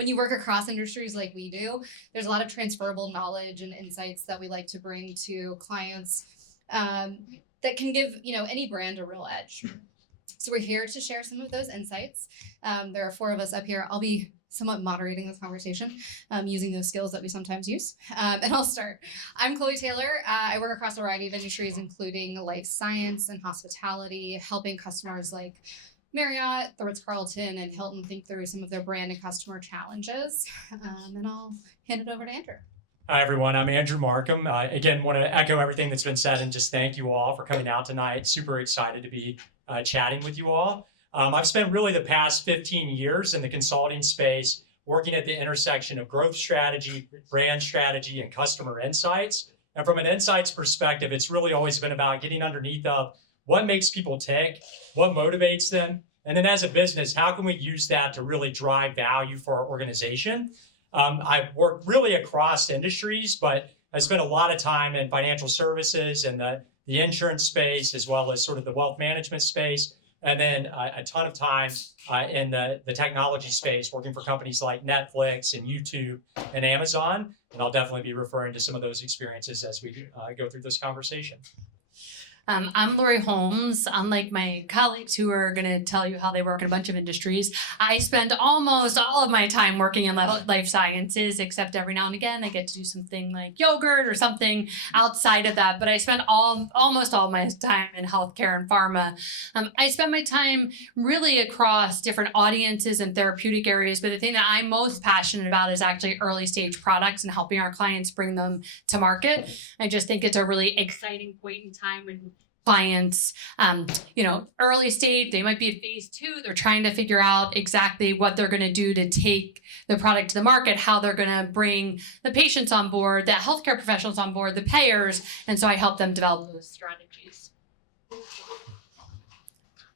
when you work across industries like we do, there's a lot of transferable knowledge and insights that we like to bring to clients that can give any brand a real edge. So we're here to share some of those insights. There are 4 of us up here. I'll be somewhat moderating this conversation using those skills that we sometimes use. And I'll start. I'm Chloe Taylor. I work across a variety of industries, including life science and hospitality, helping customers like Marriott, the Ritz-Carlton, and Hilton think through some of their brand and customer challenges. And I'll hand it over to Andrew. Hi, everyone. I'm Andrew Markham. Again, want to echo everything that's been said and just thank you all for coming out tonight. Super excited to be chatting with you all. I've spent really the past 15 years in the consulting space, working at the intersection of growth strategy, brand strategy, and customer insights. And from an insights perspective, it's really always been about getting underneath of what makes people tick, what motivates them, and then as a business, how can we use that to really drive value for our organization? I've worked really across industries, but I spent a lot of time in financial services and the insurance space, as well as sort of the wealth management space, and then a ton of time in the technology space, working for companies like Netflix and YouTube and Amazon. And I'll definitely be referring to some of those experiences as we go through this conversation. I'm Lori Holmes. Unlike my colleagues who are going to tell you how they work in a bunch of industries, I spend almost all of my time working in life sciences, except every now and again I get to do something like yogurt or something outside of that. But I spend almost all my time in healthcare and pharma. I spend my time really across different audiences and therapeutic areas. But the thing that I'm most passionate about is actually early stage products and helping our clients bring them to market. I just think it's a really exciting point in time when clients, early stage, they might be at phase 2. They're trying to figure out exactly what they're going to do to take the product to the market, how they're going to bring the patients on board, the healthcare professionals on board, the payers. And so I help them develop those strategies.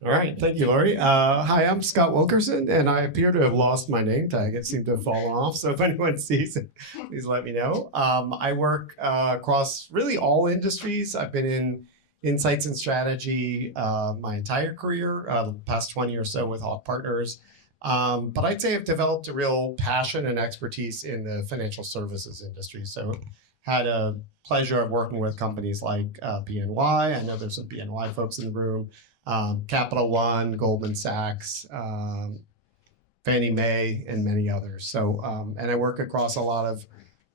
All right. Thank you, Lori. Hi, I'm Scott Wilkerson, and I appear to have lost my name tag. It seemed to have fallen off. So if anyone sees it, please let me know. I work across really all industries. I've been in insights and strategy my entire career, the past 20 or so with Hawk Partners. But I'd say I've developed a real passion and expertise in the financial services industry. So had a pleasure of working with companies like BNY. I know there's some BNY folks in the room. Capital One, Goldman Sachs, Fannie Mae, and many others. So, and I work across a lot of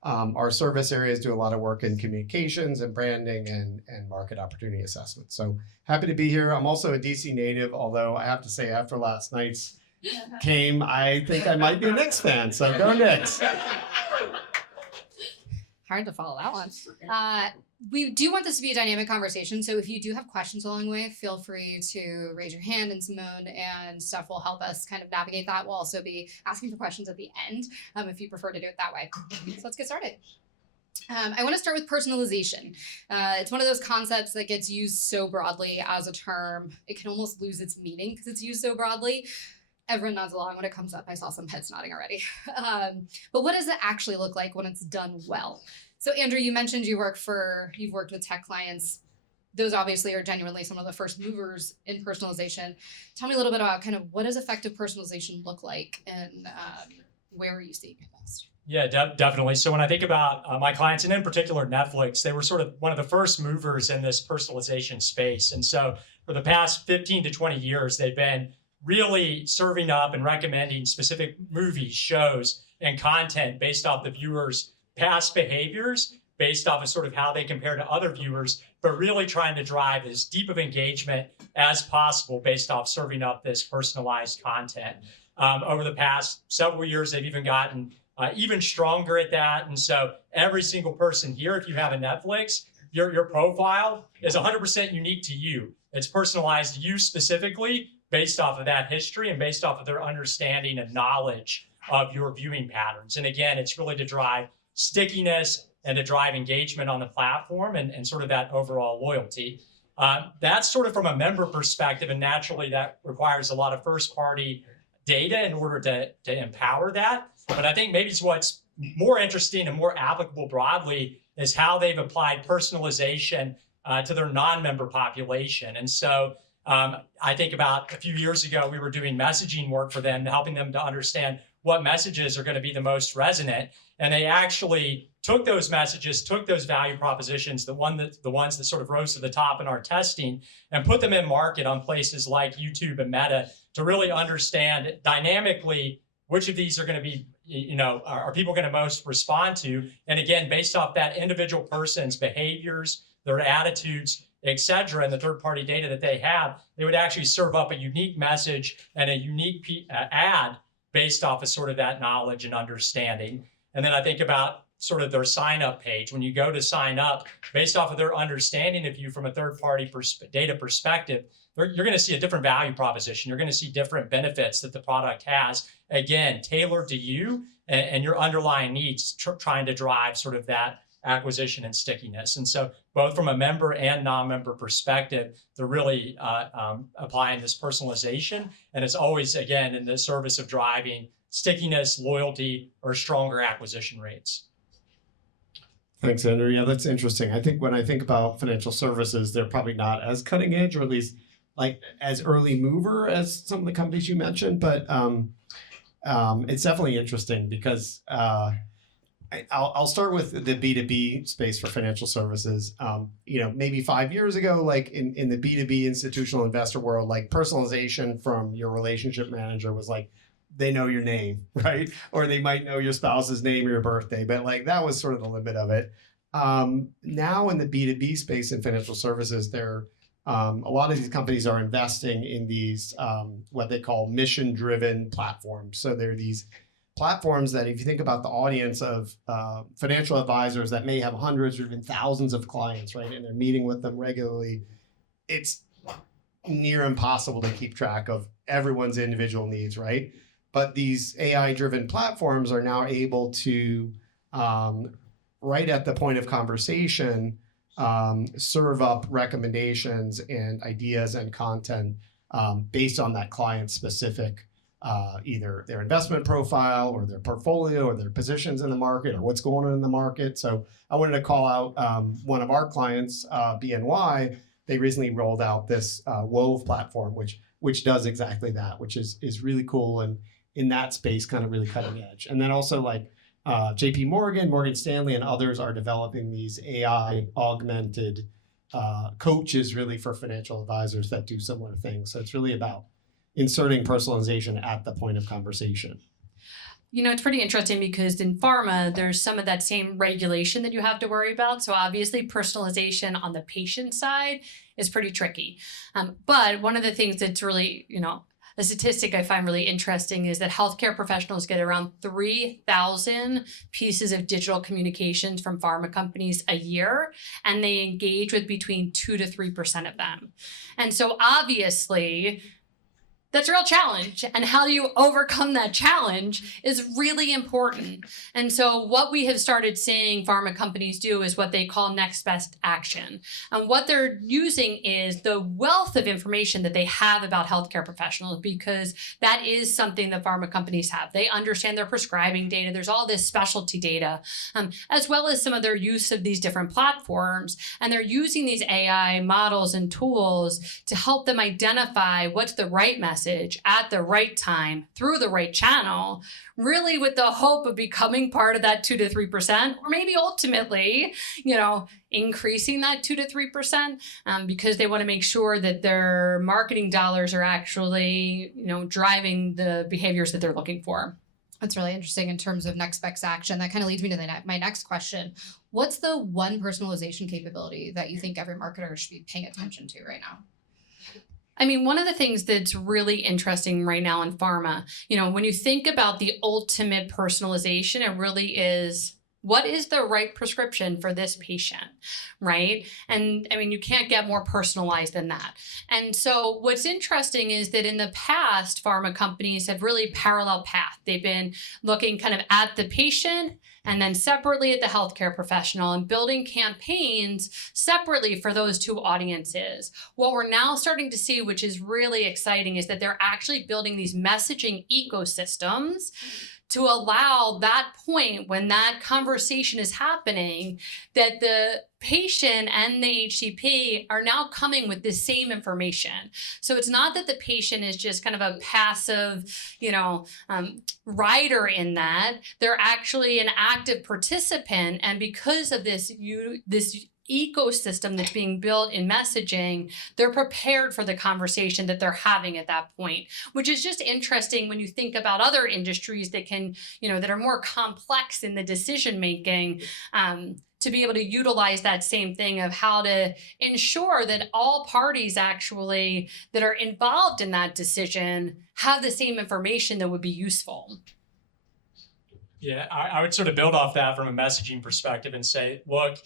our service areas, do a lot of work in communications and branding and market opportunity assessment. So happy to be here. I'm also a DC native, although I have to say after last night's game, I think I might be a Knicks fan. So go Knicks. Hard to follow that one. We do want this to be a dynamic conversation, so if you do have questions along the way, feel free to raise your hand, and Simone and Steph will help us kind of navigate that. We'll also be asking for questions at the end if you prefer to do it that way. So let's get started. I want to start with personalization. It's one of those concepts that gets used so broadly as a term, it can almost lose its meaning because it's used so broadly. Everyone nods along when it comes up. I saw some heads nodding already. But what does it actually look like when it's done well? So Andrew, you mentioned you've worked with tech clients. Those obviously are genuinely some of the first movers in personalization. Tell me a little bit about kind of what does effective personalization look like, and where are you seeing it best? Yeah, definitely. So when I think about my clients, and in particular Netflix, they were sort of one of the first movers in this personalization space. And so for the past 15 to 20 years, they've been really serving up and recommending specific movies, shows, and content based off the viewers' past behaviors, based off of sort of how they compare to other viewers, but really trying to drive as deep of engagement as possible based off serving up this personalized content. Over the past several years, they've even gotten even stronger at that. And so every single person here, if you have a Netflix, your profile is 100% unique to you. It's personalized to you specifically based off of that history and based off of their understanding and knowledge of your viewing patterns. And again, it's really to drive stickiness and to drive engagement on the platform and sort of that overall loyalty. That's sort of from a member perspective, and naturally that requires a lot of first-party data in order to empower that. But I think maybe what's more interesting and more applicable broadly is how they've applied personalization to their non-member population. And so I think about a few years ago, we were doing messaging work for them, helping them to understand what messages are going to be the most resonant. And they actually took those messages, took those value propositions, the ones that sort of rose to the top in our testing, and put them in market on places like YouTube and Meta to really understand dynamically which of these are going to be, are people going to most respond to? And again, based off that individual person's behaviors, their attitudes, et cetera, and the third-party data that they have, they would actually serve up a unique message and a unique ad based off of sort of that knowledge and understanding. And then I think about sort of their sign-up page. When you go to sign up, based off of their understanding of you from a third-party data perspective, you're going to see a different value proposition. You're going to see different benefits that the product has, again, tailored to you and your underlying needs, trying to drive sort of that acquisition and stickiness. And so both from a member and non-member perspective, they're really applying this personalization. And it's always, again, in the service of driving stickiness, loyalty, or stronger acquisition rates. Thanks, Andrew. Yeah, that's interesting. I think when I think about financial services, they're probably not as cutting edge, or at least like as early mover as some of the companies you mentioned. But it's definitely interesting because I'll start with the B2B space for financial services. Maybe 5 years ago, like in the B2B institutional investor world, like personalization from your relationship manager was like, they know your name, right? Or they might know your spouse's name or your birthday, but like that was sort of the limit of it. Now in the B2B space in financial services, a lot of these companies are investing in these what they call mission-driven platforms. So they're these platforms that, if you think about the audience of financial advisors that may have hundreds or even thousands of clients, right, and they're meeting with them regularly, it's near impossible to keep track of everyone's individual needs, right? But these AI-driven platforms are now able to, right at the point of conversation, serve up recommendations and ideas and content based on that client's specific, either their investment profile or their portfolio or their positions in the market or what's going on in the market. So I wanted to call out one of our clients, BNY. They recently rolled out this Wove platform, which does exactly that, which is really cool, and in that space, kind of really cutting edge. And then also like JP Morgan, Morgan Stanley, and others are developing these AI augmented coaches really for financial advisors that do similar things. So it's really about inserting personalization at the point of conversation. It's pretty interesting because in pharma, there's some of that same regulation that you have to worry about. So obviously personalization on the patient side is pretty tricky. But one of the things that's really, a statistic I find really interesting is that healthcare professionals get around 3,000 pieces of digital communications from pharma companies a year, and they engage with between 2 to 3% of them. And so obviously, that's a real challenge. And how do you overcome that challenge is really important. And so what we have started seeing pharma companies do is what they call next best action. And what they're using is the wealth of information that they have about healthcare professionals, because that is something that pharma companies have. They understand their prescribing data. There's all this specialty data, as well as some of their use of these different platforms. And they're using these AI models and tools to help them identify what's the right message at the right time through the right channel, really with the hope of becoming part of that 2 to 3%, or maybe ultimately, increasing that 2 to 3%, because they want to make sure that their marketing dollars are actually, driving the behaviors that they're looking for. That's really interesting in terms of next best action. That kind of leads me to my next question. What's the one personalization capability that you think every marketer should be paying attention to right now? I mean, one of the things that's really interesting right now in pharma, when you think about the ultimate personalization, it really is, what is the right prescription for this patient, right? And I mean, you can't get more personalized than that. And so what's interesting is that in the past, pharma companies have really parallel path. They've been looking kind of at the patient and then separately at the healthcare professional and building campaigns separately for those two audiences. What we're now starting to see, which is really exciting, is that they're actually building these messaging ecosystems to allow that point when that conversation is happening, that the patient and the HCP are now coming with the same information. So it's not that the patient is just kind of a passive, rider in that. They're actually an active participant. And because of this ecosystem that's being built in messaging, they're prepared for the conversation that they're having at that point, which is just interesting when you think about other industries that can, that are more complex in the decision making, to be able to utilize that same thing of how to ensure that all parties actually that are involved in that decision have the same information that would be useful. Yeah, I would sort of build off that from a messaging perspective and say, look,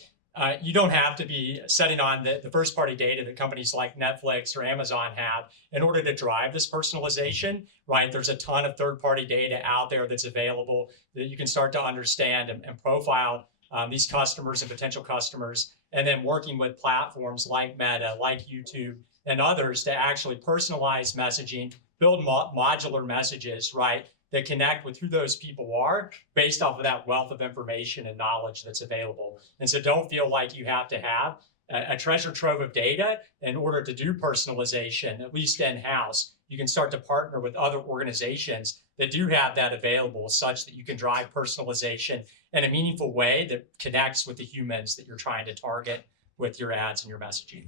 you don't have to be setting on the first party data that companies like Netflix or Amazon have in order to drive this personalization, right? There's a ton of third party data out there that's available that you can start to understand and profile these customers and potential customers, and then working with platforms like Meta, like YouTube, and others to actually personalize messaging, build modular messages, right, that connect with who those people are based off of that wealth of information and knowledge that's available. And so don't feel like you have to have a treasure trove of data in order to do personalization, at least in-house. You can start to partner with other organizations that do have that available such that you can drive personalization in a meaningful way that connects with the humans that you're trying to target with your ads and your messaging.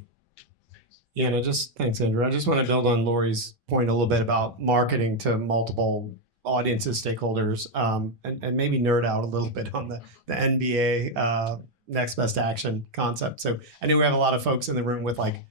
Yeah, and thanks, Andrew. I just want to build on Lori's point a little bit about marketing to multiple audiences, stakeholders, and maybe nerd out a little bit on the NBA next best action concept. So I know we have a lot of folks in the room with like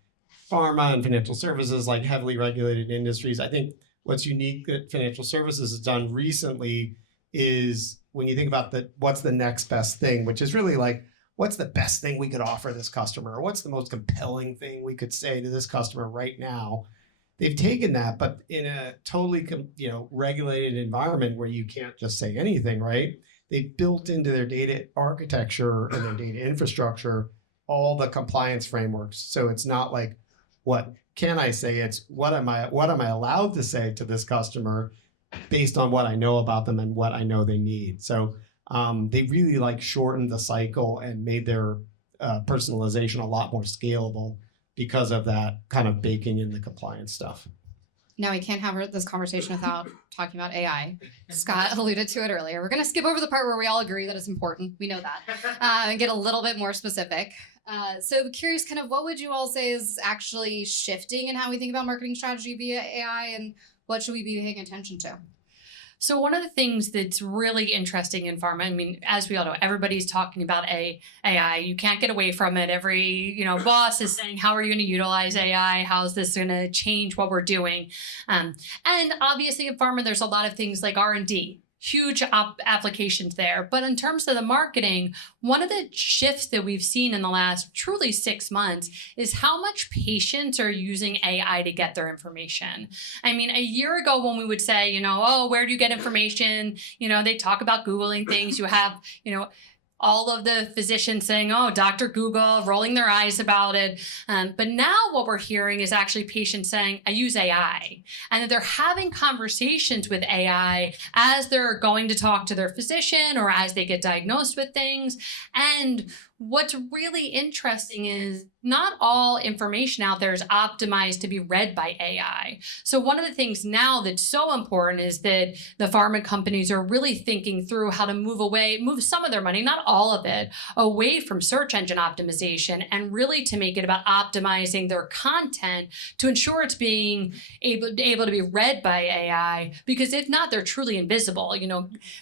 pharma and financial services, like heavily regulated industries. I think what's unique that financial services has done recently is when you think about what's the next best thing, which is really like, what's the best thing we could offer this customer? Or what's the most compelling thing we could say to this customer right now? They've taken that, but in a totally, regulated environment where you can't just say anything, right? They've built into their data architecture and their data infrastructure all the compliance frameworks. So it's not like, what can I say? It's what am I allowed to say to this customer based on what I know about them and what I know they need. So they really shortened the cycle and made their personalization a lot more scalable because of that kind of baking in the compliance stuff. Now we can't have this conversation without talking about AI. Scott alluded to it earlier. We're going to skip over the part where we all agree that it's important. We know that. And get a little bit more specific. So I'm curious, kind of what would you all say is actually shifting in how we think about marketing strategy via AI, and what should we be paying attention to? So one of the things that's really interesting in pharma, I mean, as we all know, everybody's talking about AI. You can't get away from it. Every, boss is saying, how are you going to utilize AI? How is this going to change what we're doing? And obviously in pharma, there's a lot of things like R&D. Huge applications there. But in terms of the marketing, one of the shifts that we've seen in the last truly 6 months is how much patients are using AI to get their information. I mean, a year ago when we would say, where do you get information? They talk about Googling things. You have, all of the physicians saying, oh, Dr. Google, rolling their eyes about it. But now what we're hearing is actually patients saying, I use AI. And that they're having conversations with AI as they're going to talk to their physician or as they get diagnosed with things. And what's really interesting is not all information out there is optimized to be read by AI. So one of the things now that's so important is that the pharma companies are really thinking through how to move some of their money, not all of it, away from search engine optimization and really to make it about optimizing their content to ensure it's being able to be read by AI, because if not, they're truly invisible.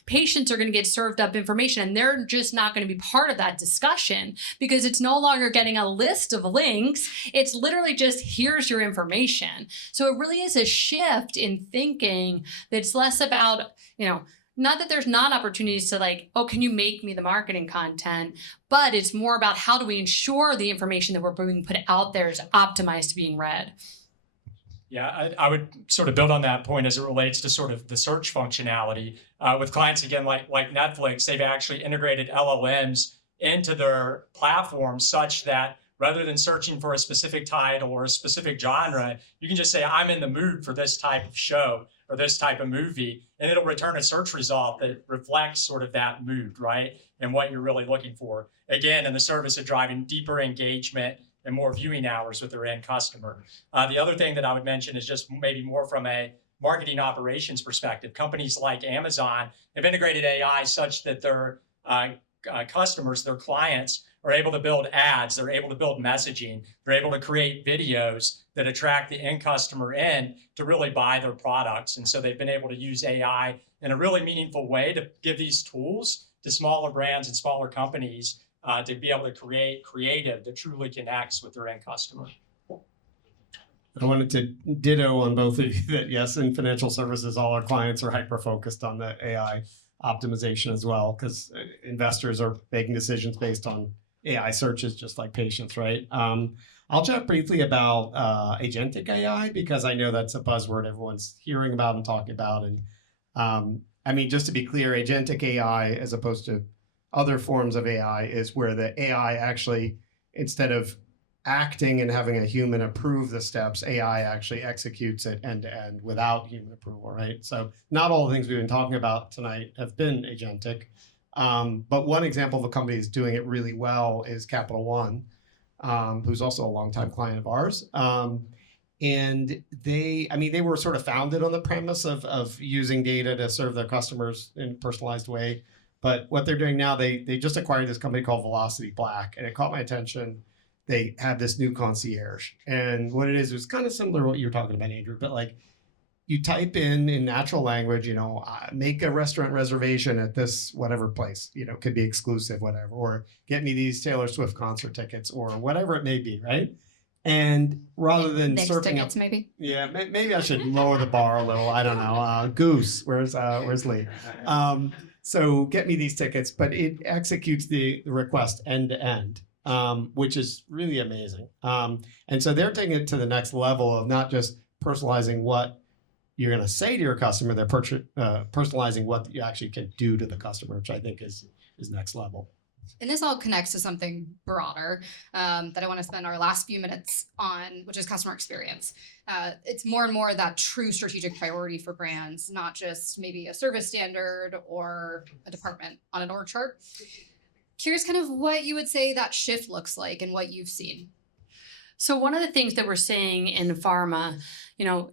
Patients are going to get served up information and they're just not going to be part of that discussion because it's no longer getting a list of links. It's literally just, here's your information. So it really is a shift in thinking that's less about, not that there's not opportunities to can you make me the marketing content, but it's more about how do we ensure the information that we're being put out there is optimized to being read. Yeah, I would sort of build on that point as it relates to sort of the search functionality. With clients, again, like Netflix, they've actually integrated LLMs into their platform such that rather than searching for a specific title or a specific genre, you can just say, I'm in the mood for this type of show or this type of movie, and it'll return a search result that reflects sort of that mood, right? And what you're really looking for. Again, in the service of driving deeper engagement and more viewing hours with their end customer. The other thing that I would mention is just maybe more from a marketing operations perspective. Companies like Amazon have integrated AI such that their customers, their clients, are able to build ads, they're able to build messaging, they're able to create videos that attract the end customer in to really buy their products. And so they've been able to use AI in a really meaningful way to give these tools to smaller brands and smaller companies to be able to create creative that truly connects with their end customer. I wanted to ditto on both of you that yes, in financial services, all our clients are hyper-focused on the AI optimization as well, because investors are making decisions based on AI searches, just like patients, right? I'll chat briefly about agentic AI, because I know that's a buzzword everyone's hearing about and talking about. And I mean, just to be clear, agentic AI, as opposed to other forms of AI, is where the AI actually, instead of acting and having a human approve the steps, AI actually executes it end to end without human approval, right? So not all the things we've been talking about tonight have been agentic. But one example of a company that's doing it really well is Capital One, who's also a longtime client of ours. And they were sort of founded on the premise of using data to serve their customers in a personalized way. But what they're doing now, they just acquired this company called Velocity Black, and it caught my attention. They have this new concierge, and what it is kind of similar to what you were talking about, Andrew, but like you type in natural language, make a restaurant reservation at this whatever place, could be exclusive, whatever, or get me these Taylor Swift concert tickets or whatever it may be, right? And rather than Next surfing tickets, maybe. yeah, maybe I should lower the bar a little. I don't know. Goose, where's Lee? So get me these tickets, but it executes the request end to end. Which is really amazing. And so they're taking it to the next level of not just personalizing what you're going to say to your customer, they're personalizing what you actually can do to the customer, which I think is next level. And this all connects to something broader that I want to spend our last few minutes on, which is customer experience. It's more and more that true strategic priority for brands, not just maybe a service standard or a department on an org chart. Curious kind of what you would say that shift looks like and what you've seen. So one of the things that we're seeing in pharma,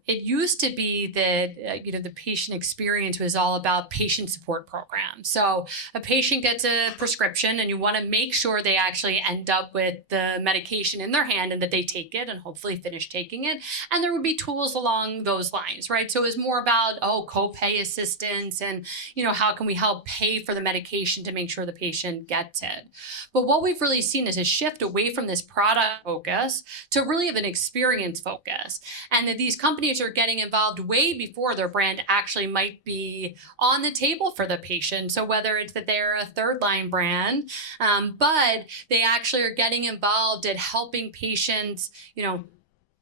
it used to be that, the patient experience was all about patient support programs. So a patient gets a prescription and you want to make sure they actually end up with the medication in their hand and that they take it and hopefully finish taking it. And there would be tools along those lines, right? So it was more about, copay assistance and, how can we help pay for the medication to make sure the patient gets it. But what we've really seen is a shift away from this product focus to really have an experience focus, and that these companies are getting involved way before their brand actually might be on the table for the patient. So whether it's that they're a third line brand, but they actually are getting involved at helping patients,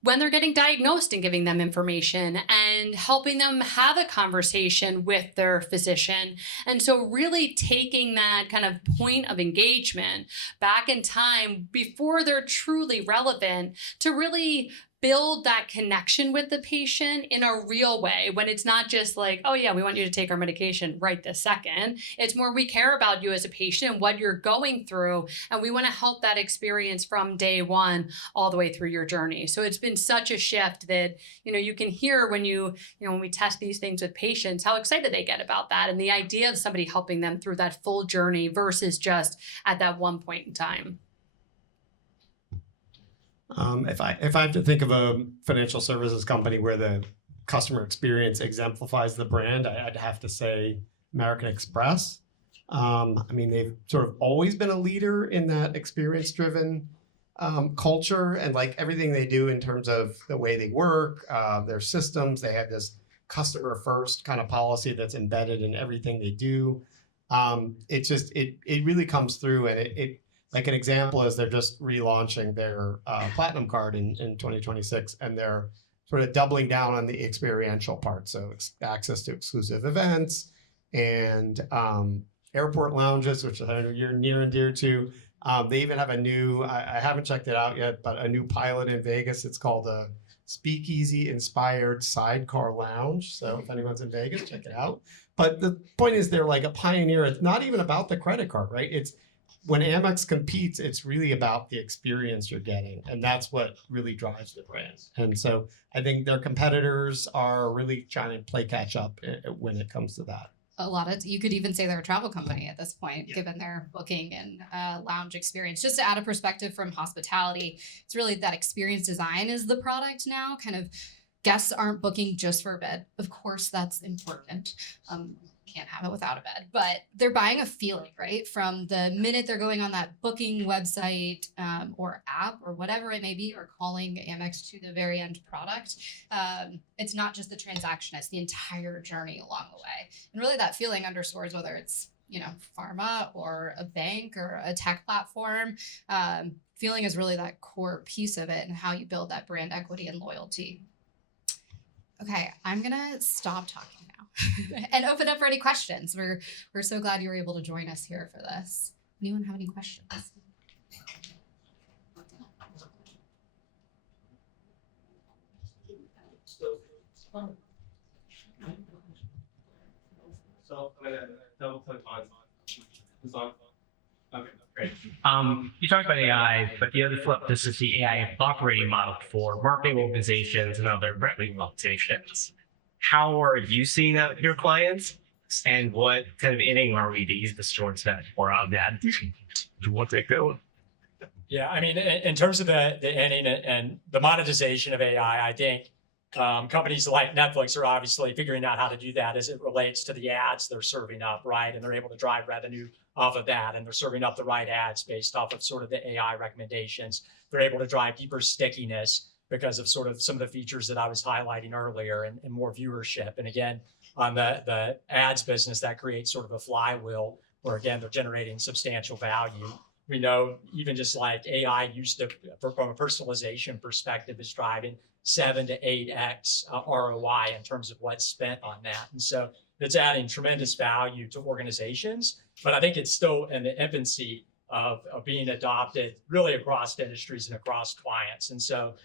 when they're getting diagnosed and giving them information and helping them have a conversation with their physician. And so really taking that kind of point of engagement back in time before they're truly relevant to really build that connection with the patient in a real way, when it's not just like, oh yeah, we want you to take our medication right this second. It's more, we care about you as a patient and what you're going through, and we want to help that experience from day one all the way through your journey. So it's been such a shift that, you can hear when when we test these things with patients, how excited they get about that and the idea of somebody helping them through that full journey versus just at that one point in time. If I have to think of a financial services company where the customer experience exemplifies the brand, I'd have to say American Express. They've sort of always been a leader in that experience-driven culture, and like everything they do in terms of the way they work, their systems. They have this customer-first kind of policy that's embedded in everything they do. It really comes through, and it like an example is they're just relaunching their Platinum card in 2026, and they're sort of doubling down on the experiential part. So access to exclusive events and airport lounges, which you're near and dear to. They even have a new, I haven't checked it out yet, but a new pilot in Vegas. It's called the speakeasy inspired sidecar lounge. So if anyone's in Vegas, check it out. But the point is, they're like a pioneer. It's not even about the credit card, right? It's when Amex competes, it's really about the experience you're getting. And that's what really drives the brand. And so I think their competitors are really trying to play catch up when it comes to that. A lot of, you could even say they're a travel company at this point, Yeah. given their booking and lounge experience. Just to add a perspective from hospitality, it's really that experience design is the product now. Kind of guests aren't booking just for a bed. Of course, that's important. Can't have it without a bed, but they're buying a feeling, right? From the minute they're going on that booking website or app or whatever it may be, or calling Amex to the very end product. It's not just the transaction, it's the entire journey along the way. And really that feeling underscores whether it's, you know, pharma or a bank or a tech platform. Feeling is really that core piece of it and how you build that brand equity and loyalty. Okay, I'm gonna stop talking now and open up for any questions. We're so glad you were able to join us here for this. Anyone have any questions? So I'm gonna double click on this on. Okay, great. You talked about AI, but the other flip, this is the AI operating model for marketing organizations and other revenue organizations. How are you seeing that with your clients? And what kind of inning are we to use this towards that or of that? Do you want to go? Yeah, I mean, in terms of the inning and the monetization of AI, I think companies like Netflix are obviously figuring out how to do that as it relates to the ads they're serving up, right? And they're able to drive revenue off of that, and they're serving up the right ads based off of sort of the AI recommendations. They're able to drive deeper stickiness because of sort of some of the features that I was highlighting earlier and more viewership. And again, on the ads business, that creates sort of a flywheel where again, they're generating substantial value. We know even just like AI used to, from a personalization perspective, is driving 7 to 8x ROI in terms of what's spent on that. And so it's adding tremendous value to organizations, but I think it's still in the infancy of being adopted really across industries and across clients. And so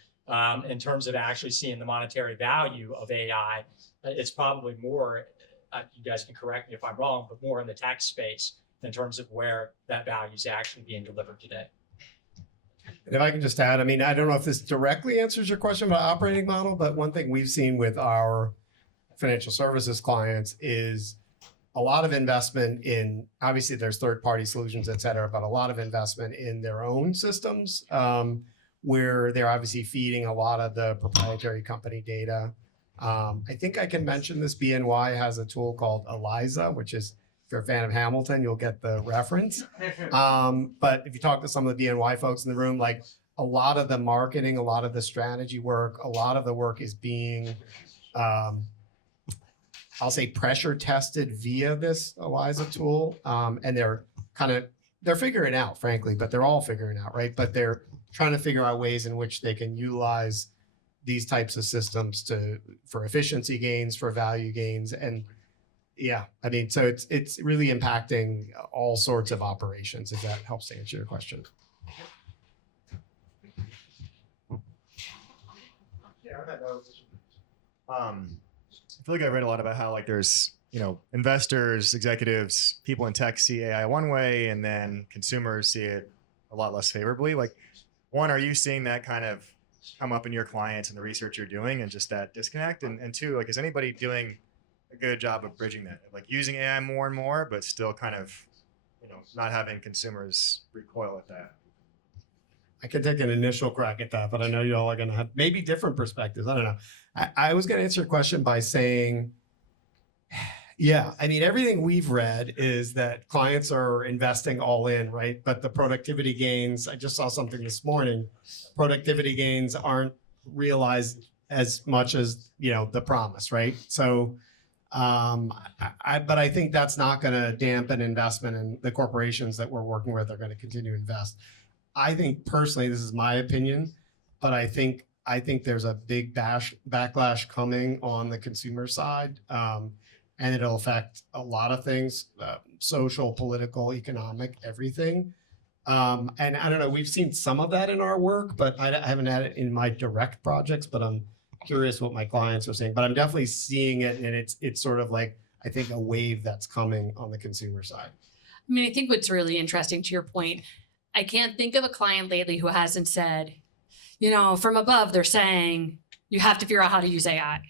in terms of actually seeing the monetary value of AI, it's probably more, you guys can correct me if I'm wrong, but more in the tech space in terms of where that value is actually being delivered today. And if I can just add, I mean, I don't know if this directly answers your question about operating model, but one thing we've seen with our financial services clients is a lot of investment in, obviously there's third-party solutions, et cetera, but a lot of investment in their own systems where they're obviously feeding a lot of the proprietary company data. I think I can mention this. BNY has a tool called Eliza, which is, if you're a fan of Hamilton, you'll get the reference. But if you talk to some of the BNY folks in the room, like a lot of the marketing, a lot of the strategy work, a lot of the work is being, I'll say, pressure tested via this Eliza tool. And they're figuring it out, frankly, but they're all figuring it out, right? But they're trying to figure out ways in which they can utilize these types of systems for efficiency gains, for value gains. And yeah, I mean, so it's really impacting all sorts of operations, if that helps to answer your question. Yeah, I feel like I read a lot about how like there's, you know, investors, executives, people in tech see AI one way, and then consumers see it a lot less favorably. Like, one, are you seeing that kind of come up in your clients and the research you're doing and just that disconnect? And two, like, is anybody doing a good job of bridging that, like using AI more and more, but still kind of, you know, not having consumers recoil at that? I can take an initial crack at that, but I know you all are going to have maybe different perspectives. I don't know. I was going to answer your question by saying, yeah, I mean, everything we've read is that clients are investing all in, right? But the productivity gains, I just saw something this morning, productivity gains aren't realized as much as, you know, the promise, right? So, but I think that's not going to dampen investment, and the corporations that we're working with are going to continue to invest. I think personally, this is my opinion, but I think there's a big backlash coming on the consumer side. And it'll affect a lot of things, social, political, economic, everything. And I don't know, we've seen some of that in our work, but I haven't had it in my direct projects, but I'm curious what my clients are saying. But I'm definitely seeing it, and it's sort of like, I think, a wave that's coming on the consumer side. I mean, I think what's really interesting to your point, I can't think of a client lately who hasn't said, from above, they're saying you have to figure out how to use AI.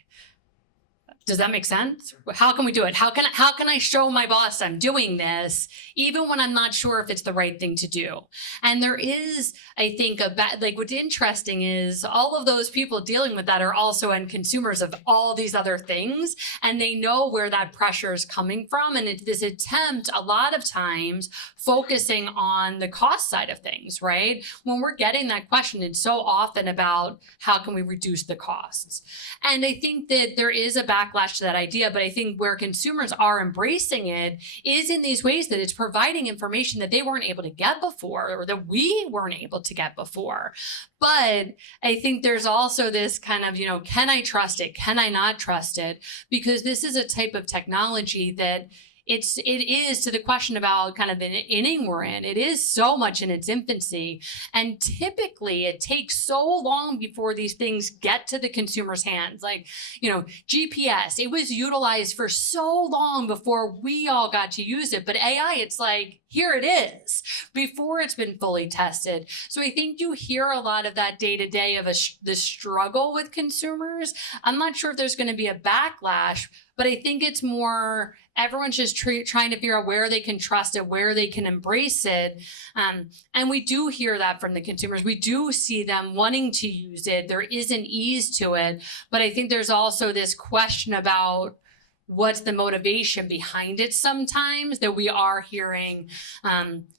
Does that make sense? How can we do it? How can I show my boss I'm doing this, even when I'm not sure if it's the right thing to do? And there is, I think, what's interesting is all of those people dealing with that are also end consumers of all these other things, and they know where that pressure is coming from. And it's this attempt, a lot of times, focusing on the cost side of things, right? When we're getting that question, it's so often about how can we reduce the costs? And I think that there is a backlash to that idea, but I think where consumers are embracing it is in these ways that it's providing information that they weren't able to get before, or that we weren't able to get before. But I think there's also this kind of, can I trust it? Can I not trust it? Because this is a type of technology that it is, to the question about kind of the inning we're in, it is so much in its infancy. And typically it takes so long before these things get to the consumer's hands. Like, GPS, it was utilized for so long before we all got to use it. But AI, it's like, here it is, before it's been fully tested. So I think you hear a lot of that day to day of the struggle with consumers. I'm not sure if there's going to be a backlash, but I think it's more everyone's just trying to figure out where they can trust it, where they can embrace it. And we do hear that from the consumers. We do see them wanting to use it. There is an ease to it. But I think there's also this question about what's the motivation behind it sometimes that we are hearing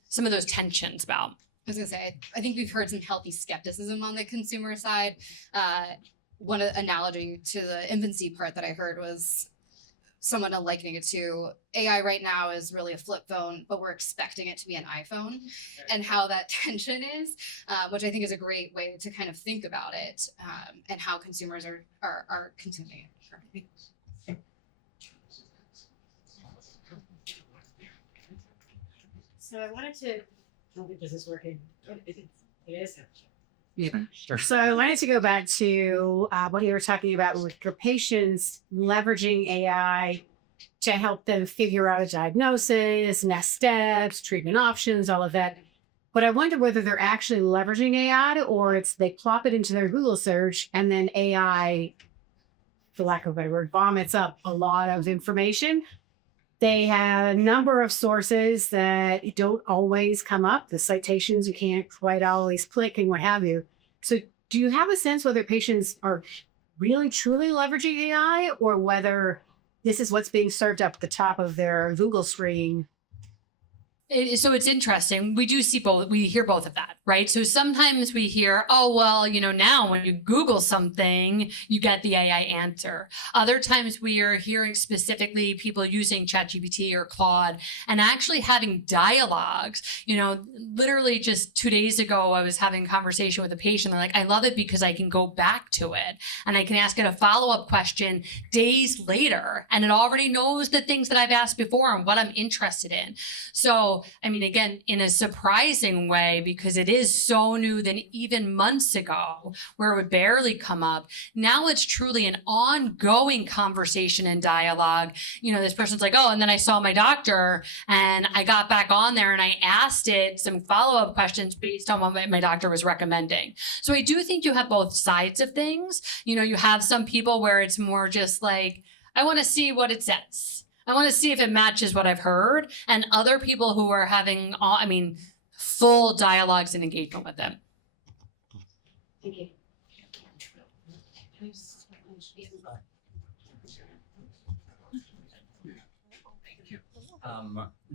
some of those tensions about. I was gonna say, I think we've heard some healthy skepticism on the consumer side. One analogy to the infancy part that I heard was someone likening it to AI right now is really a flip phone, but we're expecting it to be an iPhone, and how that tension is, which I think is a great way to kind of think about it, and how consumers are consuming it. So I wanted to, I don't think this is working. It is. Yeah, sure. So I wanted to go back to what you were talking about with your patients leveraging AI to help them figure out a diagnosis, next steps, treatment options, all of that. But I wonder whether they're actually leveraging AI, or they plop it into their Google search and then AI, for lack of a better word, vomits up a lot of information. They have a number of sources that don't always come up. The citations you can't quite always click and what have you. So do you have a sense whether patients are really truly leveraging AI, or whether this is what's being served up at the top of their Google screen? So it's interesting. We do see both. We hear both of that, right? So sometimes we hear, oh, well, now when you Google something, you get the AI answer. Other times we are hearing specifically people using ChatGPT or Claude and actually having dialogues. Literally just 2 days ago, I was having a conversation with a patient. They're like, I love it because I can go back to it and I can ask it a follow-up question days later, and it already knows the things that I've asked before and what I'm interested in. So again, in a surprising way, because it is so new than even months ago where it would barely come up. Now it's truly an ongoing conversation and dialogue. This person's like, oh, and then I saw my doctor and I got back on there and I asked it some follow-up questions based on what my doctor was recommending. So I do think you have both sides of things. You have some people where it's more just like, I want to see what it says. I want to see if it matches what I've heard, and other people who are having, full dialogues and engagement with them. Thank you.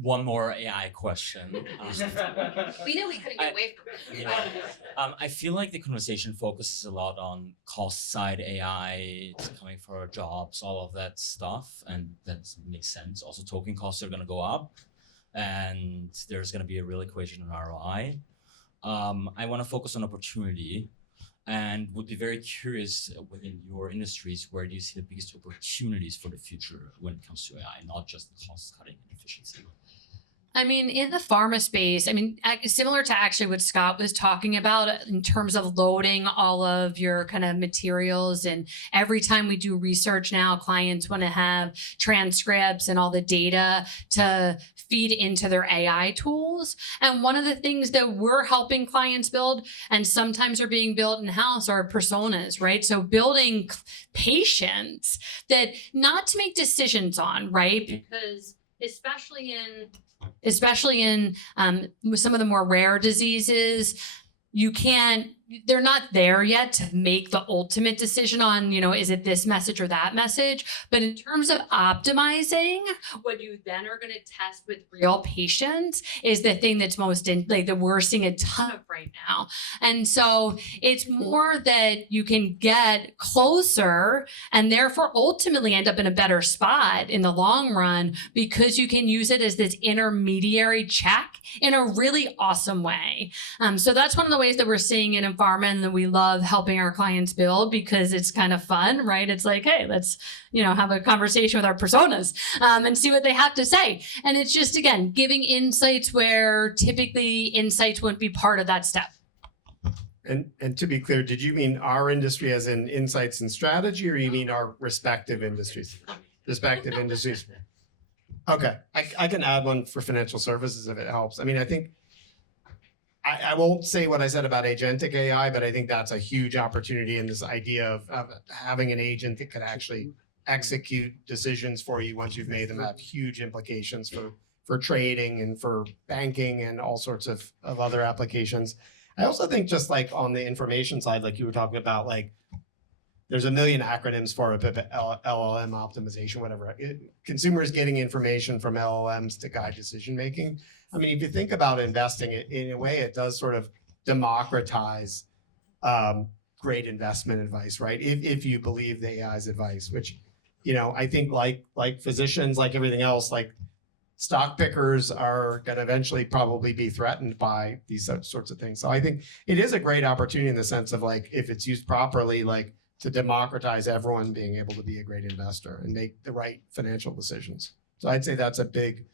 One more AI question. We knew we couldn't get away from it. I feel like the conversation focuses a lot on cost side AI, it's coming for jobs, all of that stuff, and that makes sense. Also, token costs are going to go up, and there's going to be a real equation in ROI. I want to focus on opportunity, and would be very curious within your industries, where do you see the biggest opportunities for the future when it comes to AI, not just cost cutting and efficiency? I mean, in the pharma space, I mean, similar to actually what Scott was talking about in terms of loading all of your kind of materials. And every time we do research now, clients want to have transcripts and all the data to feed into their AI tools. And one of the things that we're helping clients build, and sometimes are being built in-house, are personas, right? So building patients that not to make decisions on, right? Because especially in with some of the more rare diseases, they're not there yet to make the ultimate decision on, is it this message or that message? But in terms of optimizing, what you then are going to test with real patients is the thing that's that we're seeing a ton of right now. And so it's more that you can get closer and therefore ultimately end up in a better spot in the long run, because you can use it as this intermediary check in a really awesome way. So that's one of the ways that we're seeing it in pharma, and that we love helping our clients build, because it's kind of fun, right? It's like, hey, let's, have a conversation with our personas and see what they have to say. And it's just, again, giving insights where typically insights wouldn't be part of that step. And to be clear, did you mean our industry as in insights and strategy, or you mean our respective industries? Respective industries. Okay, I can add one for financial services if it helps. I mean, I think I won't say what I said about agentic AI, but I think that's a huge opportunity in this idea of having an agent that could actually execute decisions for you once you've made them, have huge implications for trading and for banking and all sorts of other applications. I also think just like on the information side, like you were talking about, like there's a million acronyms for it, but LLM optimization, whatever. Consumers getting information from LLMs to guide decision making. I mean, if you think about investing, in a way, it does sort of democratize great investment advice, right? If you believe the AI's advice, which, I think like physicians, like everything else, like stock pickers are going to eventually probably be threatened by these sorts of things. So I think it is a great opportunity in the sense of, like, if it's used properly, like to democratize everyone being able to be a great investor and make the right financial decisions. So I'd say that's a big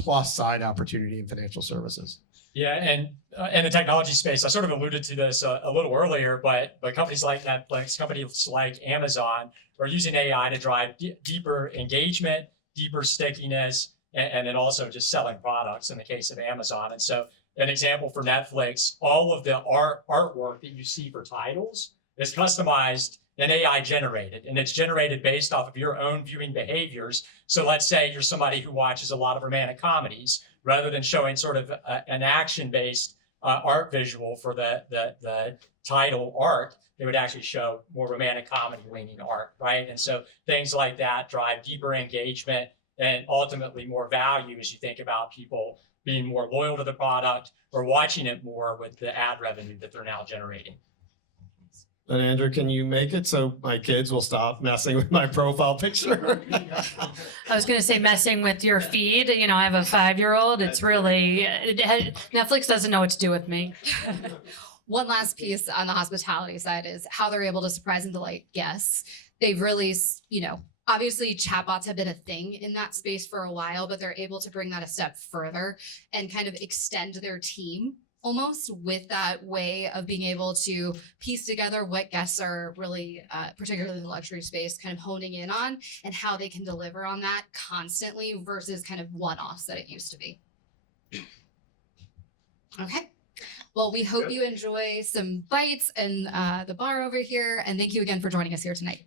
plus side opportunity in financial services. Yeah, and in the technology space, I sort of alluded to this a little earlier, but companies like Netflix, companies like Amazon are using AI to drive deeper engagement, deeper stickiness, and then also just selling products in the case of Amazon. And so an example for Netflix, all of the artwork that you see for titles is customized and AI generated, and it's generated based off of your own viewing behaviors. So let's say you're somebody who watches a lot of romantic comedies, rather than showing sort of an action-based art visual for the title art, they would actually show more romantic comedy-leaning art, right? And so things like that drive deeper engagement and ultimately more value as you think about people being more loyal to the product or watching it more with the ad revenue that they're now generating. And Andrew, can you make it so my kids will stop messing with my profile picture? I was going to say messing with your feed. I have a 5-year-old. It's really, Netflix doesn't know what to do with me. One last piece on the hospitality side is how they're able to surprise and delight guests. They've really, obviously chatbots have been a thing in that space for a while, but they're able to bring that a step further and kind of extend their team almost with that way of being able to piece together what guests are really, particularly in the luxury space, kind of honing in on, and how they can deliver on that constantly versus kind of one-offs that it used to be. Okay. Well, we hope you enjoy some bites in the bar over here, and thank you again for joining us here tonight.